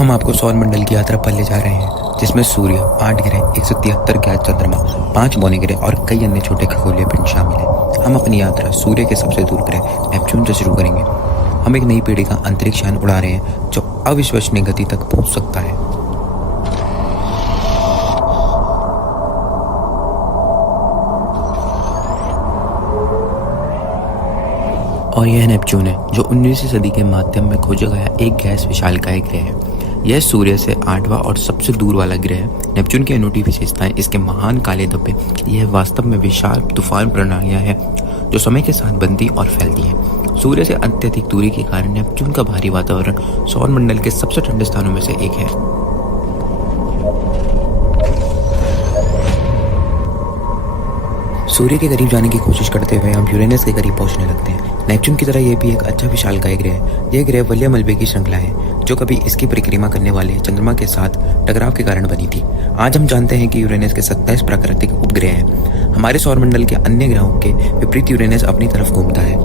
हम आपको सौर मंडल की यात्रा पर ले जा रहे हैं, जिसमें सूर्य, 8 ग्रह, 173 ज्ञात चंद्रमा, 5 बौने ग्रह और कई अन्य छोटे खगोलीय पिंड शामिल हैं। हम अपनी यात्रा सूर्य के सबसे दूर ग्रह नेपच्यून से शुरू करेंगे। हम एक नई पीढ़ी का अंतरिक्ष यान उड़ा रहे हैं जो अविश्वसनीय गति तक पहुंच सकता है। और यह नेपच्यून है, जो 19वीं सदी के माध्यम में खोजा गया एक गैस विशालकाय ग्रह है। यह सूर्य से 8वां और सबसे दूर वाला ग्रह है। नेपच्यून की अनूठी विशेषताएं इसके महान काले धब्बे। यह वास्तव में विशाल तूफान प्रणालियां हैं जो समय के साथ बनती और फैलती हैं। सूर्य से अत्यधिक दूरी के कारण नेपच्यून का भारी वातावरण सौर मंडल के सबसे ठंडे स्थानों में से एक है। सूर्य के करीब जाने की कोशिश करते हुए हम यूरेनस के करीब पहुंचने लगते हैं। नेपच्यून की तरह यह भी एक अच्छा विशालकाय ग्रह है। यह ग्रह वलय मलबे की श्रृंखला है जो कभी इसकी परिक्रमा करने वाले चंद्रमा के साथ टकराव के कारण बनी थी। आज हम जानते हैं कि यूरेनस के 27 प्राकृतिक उपग्रह हैं। हमारे सौरमंडल के अन्य ग्रहों के विपरीत यूरेनस अपनी तरफ घूमता है।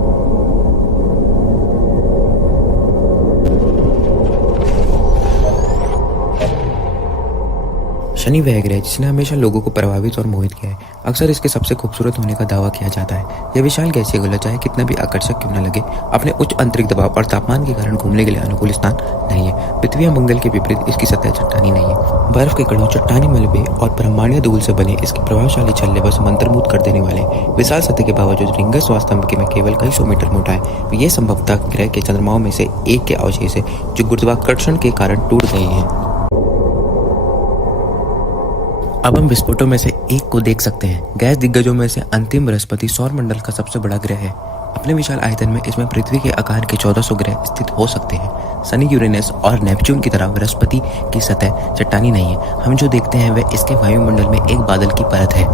शनि वह ग्रह जिसने हमेशा लोगों को प्रभावित और मोहित किया है। अक्सर इसके सबसे खूबसूरत होने का दावा किया जाता है। यह विशाल गैसीय गोला चाहे कितना भी आकर्षक क्यों न लगे, अपने उच्च आंतरिक दबाव और तापमान के कारण घूमने के लिए अनुकूल स्थान नहीं है। पृथ्वी या मंगल के विपरीत इसकी सतह चट्टानी नहीं है। बर्फ के कणों, चट्टानी मलबे और ब्रह्मांडीय धूल से बने इसके प्रभावशाली छल्ले बस मंत्रमुग्ध कर देने वाले विशाल सतह के बावजूद रिंगस वास्तव में केवल कई सौ मीटर मोटा है। ये संभवतः ग्रह के चंद्रमाओं में से एक के अवशेष है जो गुरुत्वाकर्षण के कारण टूट गए हैं। अब हम विस्फोटों में से एक को देख सकते हैं। गैस दिग्गजों में से अंतिम बृहस्पति सौर मंडल का सबसे बड़ा ग्रह है। अपने विशाल आयतन में इसमें पृथ्वी के आकार के 1400 ग्रह स्थित हो सकते हैं। शनि, यूरेनस और नेपच्यून की तरह बृहस्पति की सतह चट्टानी नहीं है। हम जो देखते हैं वह इसके वायुमंडल में एक बादल की परत है।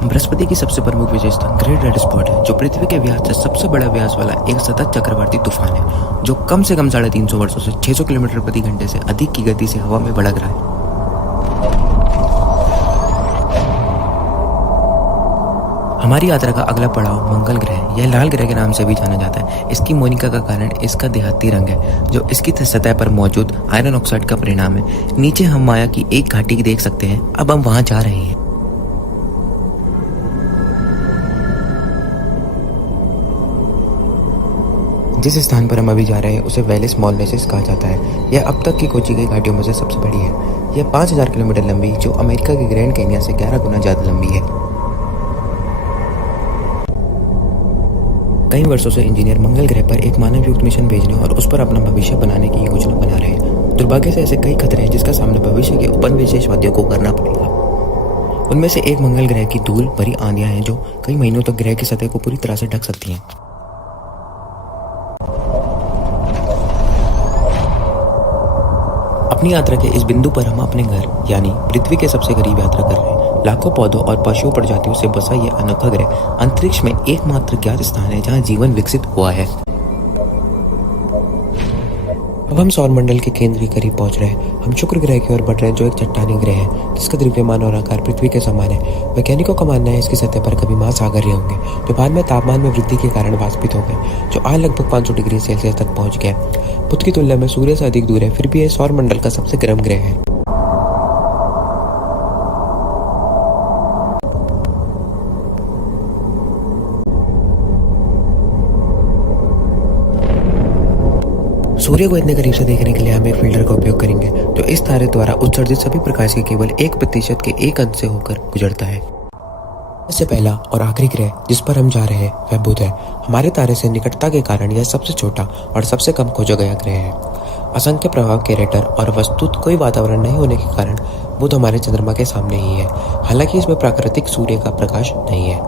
बृहस्पति की सबसे प्रमुख विशेषता ग्रेट रेड स्पॉट है, जो पृथ्वी के व्यास से सबसे बड़ा व्यास वाला एक सतत चक्रवाती तूफान है जो कम से कम 350 वर्षों से 600 किलोमीटर प्रति घंटे से अधिक की गति से हवा में भड़क रहा है। हमारी यात्रा का अगला पड़ाव मंगल ग्रह है। यह लाल ग्रह के नाम से भी जाना जाता है। इसकी मोनिका का कारण इसका देहाती रंग है जो इसकी सतह पर मौजूद आयरन ऑक्साइड का परिणाम है। नीचे हम माया की एक घाटी देख सकते हैं। अब हम वहां जा रहे हैं। जिस स्थान पर हम अभी जा रहे हैं उसे वेलिस मोलनेसिस कहा जाता है। यह अब तक की खोजी गई घाटियों में से सबसे बड़ी है। यह 5000 किलोमीटर लंबी, जो अमेरिका के ग्रैंड कैनियन से 11 गुना ज्यादा लंबी है। कई वर्षों से इंजीनियर मंगल ग्रह पर एक मानव युक्त मिशन भेजने और उस पर अपना भविष्य बनाने की योजना बना रहे हैं। दुर्भाग्य से ऐसे कई खतरे हैं जिसका सामना भविष्य के उपनिवेशवादियों को करना पड़ेगा। उनमें से एक मंगल ग्रह की धूल भरी आंधियां हैं जो कई महीनों तक ग्रह की सतह को पूरी तरह से ढक सकती हैं। अपनी यात्रा के इस बिंदु पर हम अपने घर यानी पृथ्वी के सबसे करीब यात्रा कर रहे हैं। लाखों पौधों और पशुओं प्रजातियों से बसा यह अनोखा ग्रह अंतरिक्ष में एकमात्र ज्ञात स्थान है जहां जीवन विकसित हुआ है। अब हम सौरमंडल के केंद्र के करीब पहुंच रहे हैं। हम शुक्र ग्रह की ओर बढ़ रहे हैं, जो एक चट्टानी ग्रह है जिसका द्रव्यमान और आकार पृथ्वी के समान है। वैज्ञानिकों का मानना है इसकी सतह पर कभी महासागर रहे होंगे जो बाद में तापमान में वृद्धि के कारण वाष्पित हो गए, जो आज लगभग 500 डिग्री सेल्सियस तक पहुंच गया। बुध की तुलना में सूर्य से अधिक दूर है, फिर भी यह सौरमंडल का सबसे गर्म ग्रह है। सूर्य को इतने करीब से देखने के लिए हम एक फिल्टर का उपयोग करेंगे जो इस तारे द्वारा उत्सर्जित सभी प्रकाश के केवल 1% के एक अंश से होकर गुजरता है। इससे पहला और आखिरी ग्रह जिस पर हम जा रहे हैं वह बुध है। हमारे तारे से निकटता के कारण यह सबसे छोटा और सबसे कम खोजा गया ग्रह है। असंख्य प्रभाव, क्रेटर और वस्तुतः कोई वातावरण नहीं होने के कारण बुध हमारे चंद्रमा के सामने ही है। हालांकि इसमें प्राकृतिक सूर्य का प्रकाश नहीं है।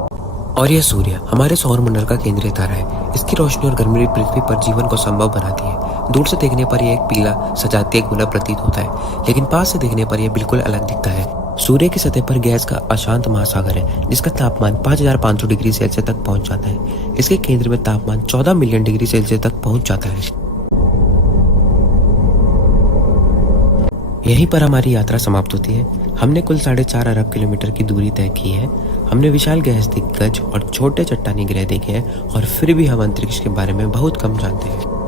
और यह सूर्य हमारे सौरमंडल का केंद्रीय तारा है। इसकी रोशनी और गर्मी पृथ्वी पर जीवन को संभव बनाती है। दूर से देखने पर यह एक पीला सजातीय गोला प्रतीत होता है, लेकिन पास से देखने पर यह बिल्कुल अलग दिखता है। सूर्य की सतह पर गैस का अशांत महासागर है जिसका तापमान 5500 डिग्री सेल्सियस तक पहुंच जाता है। इसके केंद्र में तापमान 14 मिलियन डिग्री सेल्सियस तक पहुंच जाता है। यहीं पर हमारी यात्रा समाप्त होती है। हमने कुल 4.5 अरब किलोमीटर की दूरी तय की है। हमने विशाल गैस दिग्गज और छोटे चट्टानी ग्रह देखे हैं और फिर भी हम अंतरिक्ष के बारे में बहुत कम जानते हैं।